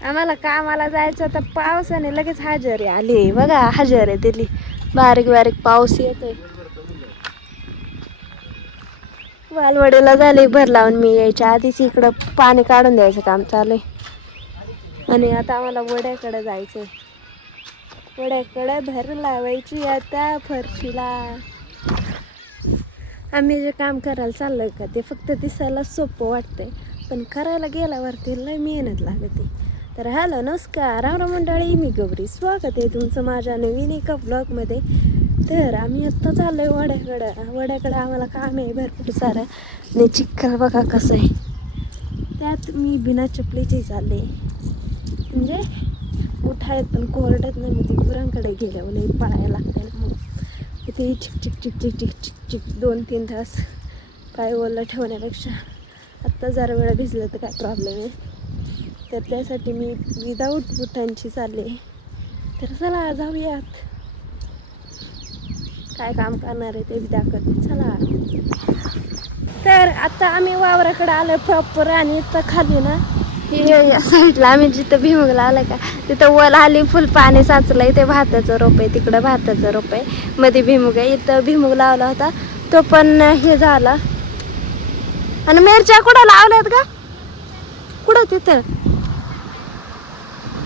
आम्हाला कामाला जायचं तर पावसाने लगेच हजेरी आली बघा. हजेरी दिली, बारीक बारीक पाऊस येतोय. वालवडीला झाले भर लावून. मी यायच्या आधीच इकडं पाणी काढून द्यायचं काम चालू आहे. आणि आता आम्हाला वड्याकडे जायचंय. वड्याकडे भर लावायची आता फरशीला. आम्ही जे काम करायला चाललोय का ते फक्त दिसायला सोपं वाटतंय, पण करायला गेल्यावरती लय मेहनत लागते. तर हॅलो नमस्कार राम मंडळी, मी गौरी. स्वागत आहे तुमचं माझ्या नवीन एका ब्लॉगमध्ये. तर आम्ही आत्ता चाललोय वड्याकडं आम्हाला काम आहे भरपूर सारं. आणि चिखल बघा कसं आहे, त्यात मी बिना चपलीची चालले. म्हणजे उठायत पण कोरडत नाही, मी ती गुरांकडे गेल्यावर नाही पळायला लागते ना. मग इथे चिक चिक चिक चिक चिक चिक चिक 2-3 तास पाय ओलं ठेवण्यापेक्षा आत्ता जरा वेळा भिजलं तर काय प्रॉब्लेम आहे. तर त्यासाठी मी विदाऊट बुटांची चालले. तर चला जाऊयात. काय काम करणार आहे ते बी दाखवते चला. तर आता आम्ही वावराकडे आलो प्रॉपर. आणि इथं खाली ना या साईडला आम्ही जिथं भिमुगला आलं का तिथं वर आली फुल पाणी साचलं. इथे भाताचं रोप आहे, तिकडं भाताचं रोप आहे, मध्ये भिमुग आहे. इथं भिमुग लावला होता तो पण हे झाला. आणि मिरच्या कुठं लावल्यात का? कुठं? तिथं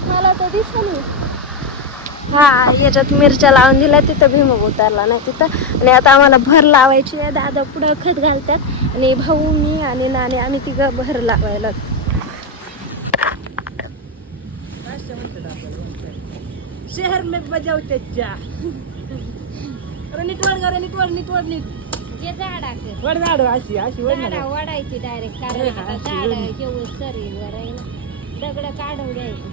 मला तर दिसलं. हा याच्यात मिरच्या लावून दिल्या, तिथं भिमुग उतरला नाही तिथं. आणि आता आम्हाला भर लावायची आहे. दादा पुढं खत घालतात आणि भाऊ, मी आणि नाणे आम्ही तिघं भर लावायला. शहर में बजावते जा नीट जे झाड आहे वड झाड अशी अशी झाडा वाढायची डायरेक्ट. कारण आता झाड जेवढं शरीरवर आहे ना, दगड काढून घ्यायची.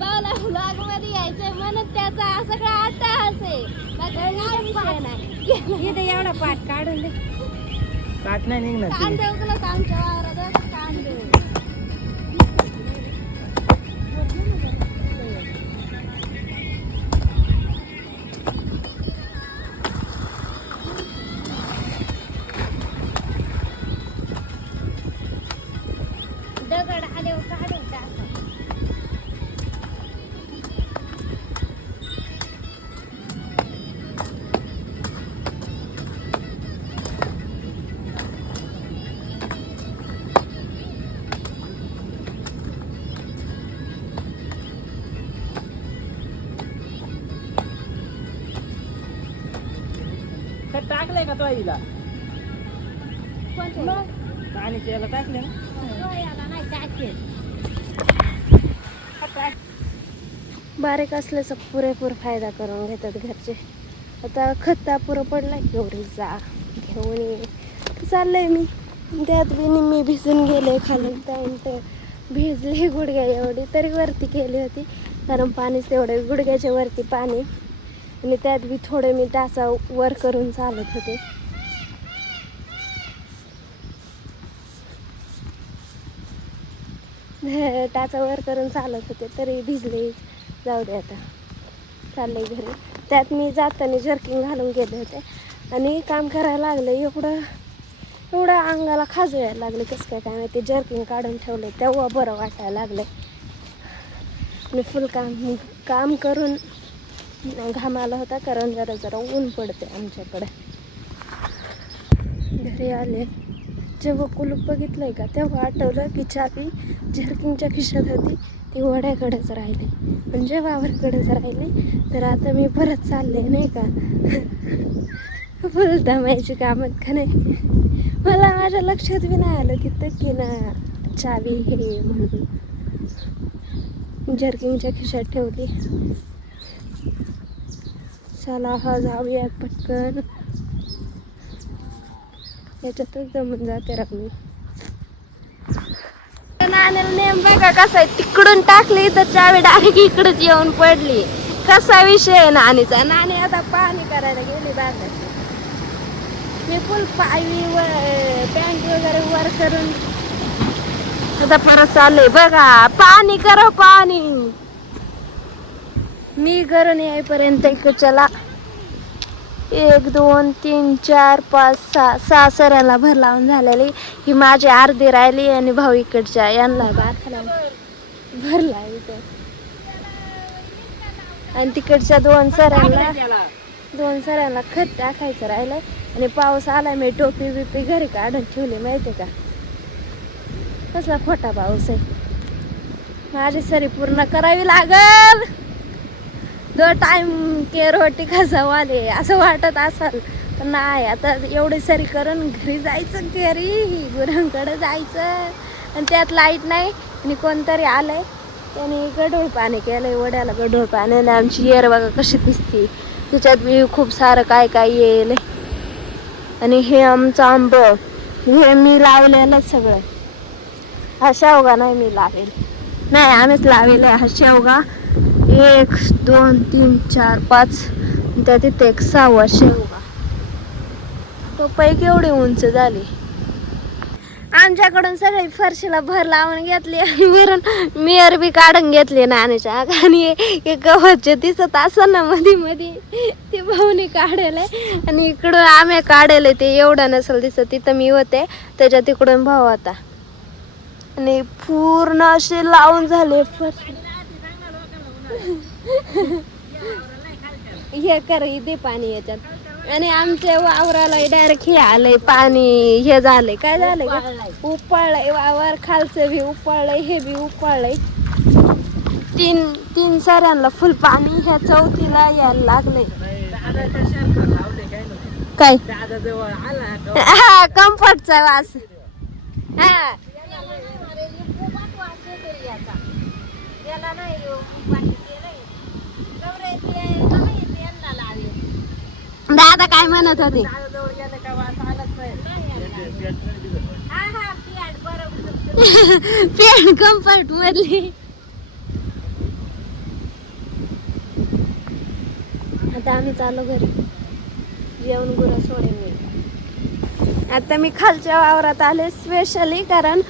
पावला ब्लॉग मध्ये यायचंय म्हणून त्याचा सगळा अट्टाहास आहे. इथे एवढा पाठ काढून दे. काट नाही निघणार. कांदे उकलत आमच्या वावरात कांदे. दगड आल्यावर काढून टाका. टाकलंय का तो आईला कोणत्या? आणि त्याला टाकले ना. डोळ्याला नाही टाकेल. बारीक असल्याचा पुरेपूर फायदा करून घेतात घरचे. आता खता पुरं पडला एवढी जा घेऊन ये चाललंय मी. त्यात बी मी भिजून गेले खाली. त्यानंतर भिजले गुडघ्या एवढी, तरी वरती केली होती कारण पाणीच तेवढं गुडघ्याच्या वरती पाणी. आणि त्यात बी थोडे मी टाचा वर करून चालत होते. टाचा वर करून चालत होते तरी भिजले. जाऊ दे आता चाललंय घरी. त्यात मी जाताना जर्किंग घालून गेले होते आणि काम करायला लागले. एवढं अंगाला खाजू यायला लागले. कसं काय माहिती. जर्किंग काढून ठेवले तेव्हा बरं वाटायला लागलं. आणि फुल काम करून घाम आला होता कारण जरा ऊन पडते आमच्याकडे. घरी आले जेव्हा कुलूप बघितलंय का तेव्हा आठवलं की चाबी जर्किंगच्या खिशात होती, ती वड्याकडेच राहिली, म्हणजे वावरकडेच राहिली. तर आता मी परत चालले नाही का फुल दमायची कामत का नाही. मला माझ्या लक्षात बी नाही आलं तिथं की ना चाबी हे म्हणून जर्किंगच्या खिशात ठेवली. चला हा जाऊया पटकन. याच्यातच जमून जाते मी. नाण्याला नेम बघा कसा आहे, तिकडून टाकली तर चावी डायरेक्ट इकडंच येऊन पडली. कसा विषय आहे नाणीचा. नाणी आता पाणी करायला गेली बाजारात. मी फुल पायवी व पॅन्ट वगैरे वर करून आता परत चाललंय बघा. पाणी करा पाणी. मी करून येईपर्यंत इकडच्याला 1 2 3 4 5 6 सऱ्याला भर लावून झालेली. ही माझी अर्धी राहिली आणि भाऊ इकडच्या यांना बारखाला भरला इथं. आणि तिकडच्या 2 सऱ्यांना खत टाकायचं राहिलंय. आणि पाऊस आलाय, मी टोपी बिपी घरी काढून ठेवली माहितीये का. कसला खोटा पाऊस आहे. माझी सरी पूर्ण करावी लागल. 2 टाइम के रोटी खासा वाले असं वाटत असाल, पण नाही. आता एवढी सरी करून घरी जायचं, घरी गुरांकडे जायचं. आणि त्यात लाईट नाही. आणि कोणतरी आलंय त्याने गढूळ पाणी केलंय, वड्याला गढूळ पाण्याने आमची येर बघा कशी दिसते. तिच्यात बी खूप सारं काय काय येईल. आणि हे आमचं आंब, हे मी लावलेलं सगळं. हा शेवगा नाही मी लावेल, नाही आम्हीच लावेल हा शेवगा. 1 2 3 4 5 त्या तिथे एक 6वा शेवगा. तो पैकी एवढी उंच झाली. आमच्याकडून सगळी फरशीला भर लावून घेतली आणि वरून मेयर बी काढून घेतली नाण्याच्या. आणि हे गव्हाचे दिसत असं ना मध्ये मध्ये ते भाऊने काढेलय. आणि इकडून आम्ही काढेल ते एवढं नसेल दिसत. तिथं मी होते, त्याच्या तिकडून भाऊ होता. आणि पूर्ण असे लावून झाले फरशी. हे कर इथे पाणी याच्यात. आणि आमच्या वावराला डायरेक्ट हे आलंय पाणी. हे झालंय, काय झालंय का, उपाळलंय वावर. खालचं बी उपाळलंय, हे बी उपाळलंय. 3 सऱ्यांना फुल पाणी. ह्या 4थीला यायला लागलंय. काय हा कम्फर्टचा वास. हा दादा काय म्हणत होते. पेन कम्फर्ट मधली. आता आम्ही चालू घरी, जेवण गुरा सोडेल मी. आता मी खालच्या वावरात आले स्पेशली, कारण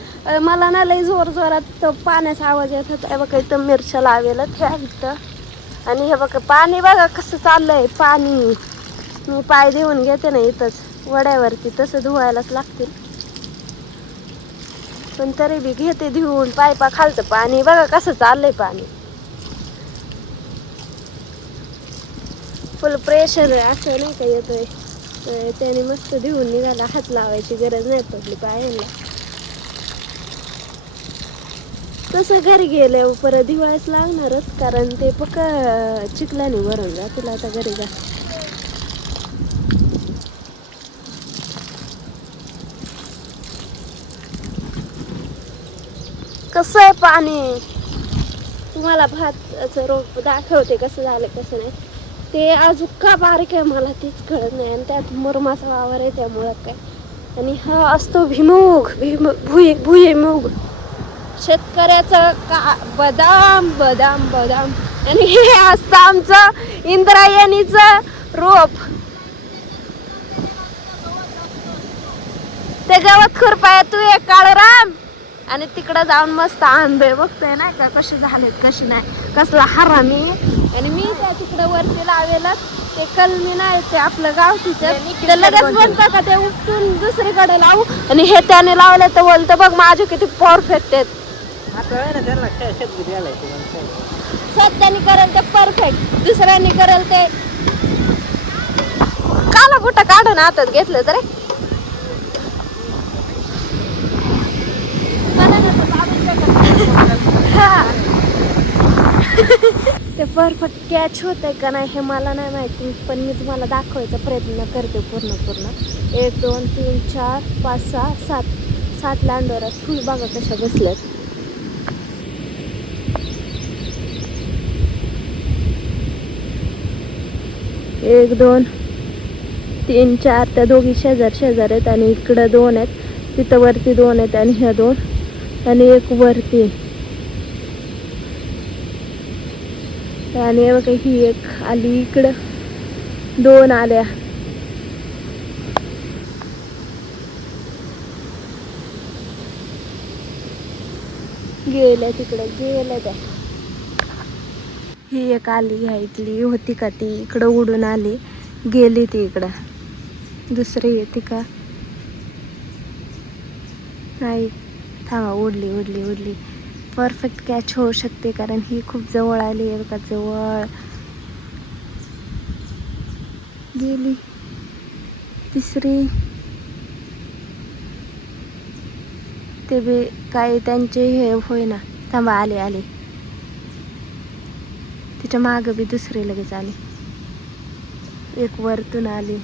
मला ना लई जोर जोरात पाण्याचा आवाज येत होता. बघा इथं मिरच्या लावेल त्या इथं. आणि हे बघा पाणी बघा कसं चाललंय. पाणी मी पाय देऊन घेते ना इथंच वड्यावरती, तसं धुवायलाच लागतील. पण तरी बी घेते धुवून. पायपा खालचं पाणी बघा कसं चाललंय. पाणी फुल प्रेशर असं नाही का येतोय. त्याने मस्त धुवून निघाला. हात लावायची गरज नाही पडली पायांना. तसं घरी गेले परत धुवायच लागणारच, कारण ते पक्क चिखलाने भरून जातील. आता घरी जा. कसं आहे पाणी. तुम्हाला भाताचं रोप दाखवते कसं झालं कसं नाही. ते अजून का बारीक आहे मला तेच कळत नाही. आणि त्यात मुरमाचा वावर आहे त्यामुळं काय. आणि हा असतो भुईमुग. भुईमुग शेतकऱ्याचं का बदाम बदाम बदाम. आणि हे असतं आमचं इंद्रायणीचं रोप. ते गवत खुरपाय तू एक काळराम. आणि तिकडं जाऊन मस्त आंबे बघतोय नाही का कसे झालेत कसे नाही. कसला हरामी. आणि मी त्या तिकडं वरती लावेलं ते कलमी नाही, ते आपलं गावठीचं. ते लगेच म्हणतं का ते उपटून दुसरीकडे लावू. आणि हे त्याने लावलं तर बोलतं बघ माझे किती परफेक्ट आहेत. सध्यानी करेल ते परफेक्ट, दुसऱ्यांनी करेल ते काला बुटा काढून हातात घेतलं तर ते परफेक्ट कॅच होत आहे का नाही हे मला नाही माहिती. पण मी तुम्हाला दाखवायचा प्रयत्न करते पूर्ण. 1 2 3 4 5 6 7 लांडोरा फुल बघा कशा बसल्यात. एक 2 3 4 त्या दोघी शेजार आहेत. आणि इकडं 2 आहेत. तिथं वरती 2 आहेत. आणि ह्या 2 आणि एक वरती. आणि बघा ही एक आली इकडं. 2 आल्या. गेल्या तिकडं गेल्या त्या. ही एक आली ह्या इथली होती का ती इकडं उडून आली. गेली ती इकडं. दुसरी येते का नाही, थांबा, उडली उडली उडली. परफेक्ट कॅच होऊ शकते कारण ही खूप जवळ आली आहे का, जवळ गेली. तिसरी, ते बी काय त्यांचे हे होईना. थांबा, आले आले. तिच्या मागं बी दुसरी लगेच आली. एक वरतून आली.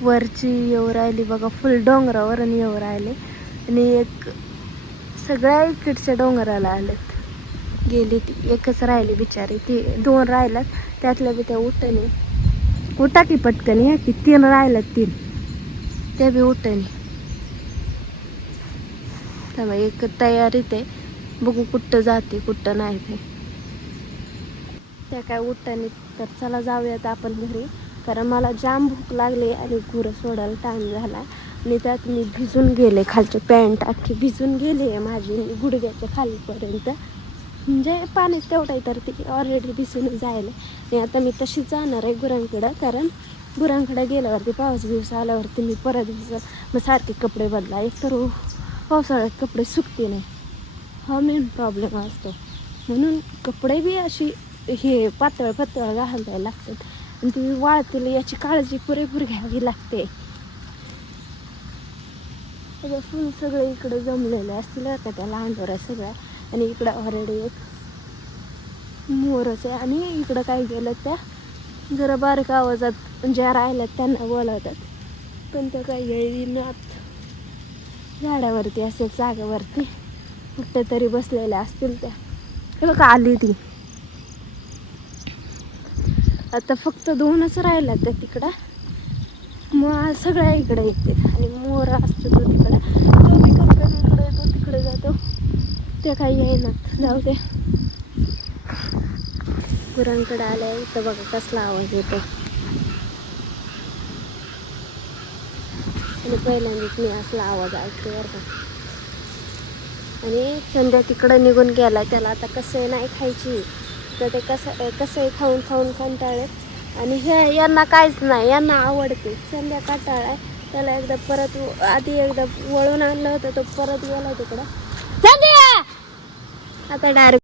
वरची येऊ राहिली बघा, फुल डोंगरावरून येऊ राहिले. आणि एक सगळ्या इकडच्या डोंगराला आलेत. गेली ती, एकच राहिली बिचारी. ती 2 राहिल्यात, त्यातल्या बी त्या उठणी. उठा की पटकन, ह्या की 3 राहिल्यात, 3 त्या बी उठणी. तेव्हा एक तयारीत आहे, बघू कुठं जाते कुठं नाही ते. त्या काय उठणी. तर चला जाऊयात आपण घरी, कारण मला जाम भूक लागली आणि गुरं सोडायला टाईम झाला. आणि त्यात मी भिजून गेले, खालची पॅन्ट अख्खी भिजून गेली आहे माझी गुडघ्याच्या खालीपर्यंत. म्हणजे पाणीच तेवढं आहे तर ती ऑलरेडी भिजून जायला. आणि आता मी तशीच जाणार आहे गुरांकडं, कारण गुरांकडं गेल्यावरती पाऊस बिवस आल्यावरती मी परत भिजल, मग सारखे कपडे बदला. एकतर पावसाळ्यात कपडे सुकते नाही, हा मेन प्रॉब्लेम असतो. म्हणून कपडे बी अशी हे पातळ पातळ घालायला लागतात आणि ती वाळतील याची काळजी पुरेपूर घ्यावी लागते. त्याच्या फुल सगळे इकडे जमलेले असतील का त्या लहानोऱ्या सगळ्या. आणि इकडं ऑलरेडी एक मोरच आहे. आणि इकडं काय गेलं त्या जरा बारीक आवाजात ज्या राहिल्यात त्यांना बोलावतात, पण त्या काही येईनात. झाडावरती असेल जागेवरती कुठं तरी बसलेल्या असतील त्या. हे बघा आली ती. आता फक्त 2च राहिल्यात त्या तिकडं. मग सगळ्या इकडे येते. आणि मोर असतो तो तिकडं, तो बी कधी इकडे येतो तिकडे जातो. ते काही येईनात, जाऊ दे. गुरांकडे आल्या तर बघा कसला आवाज येतो. आणि पहिल्यांदाच मी असला आवाज ऐकते बरं का. आणि संध्या तिकडं निघून गेला. त्याला आता कसं नाही खायची, तर ते कसं खाऊन खाऊन कंटाळे. आणि हे यांना काहीच नाही, यांना आवडते. संध्या कंटाळा आहे त्याला. एकदा परत आधी एकदा वळून आणलं होतं, तो परत गेला तिकडं. संध्या आता डायरेक्ट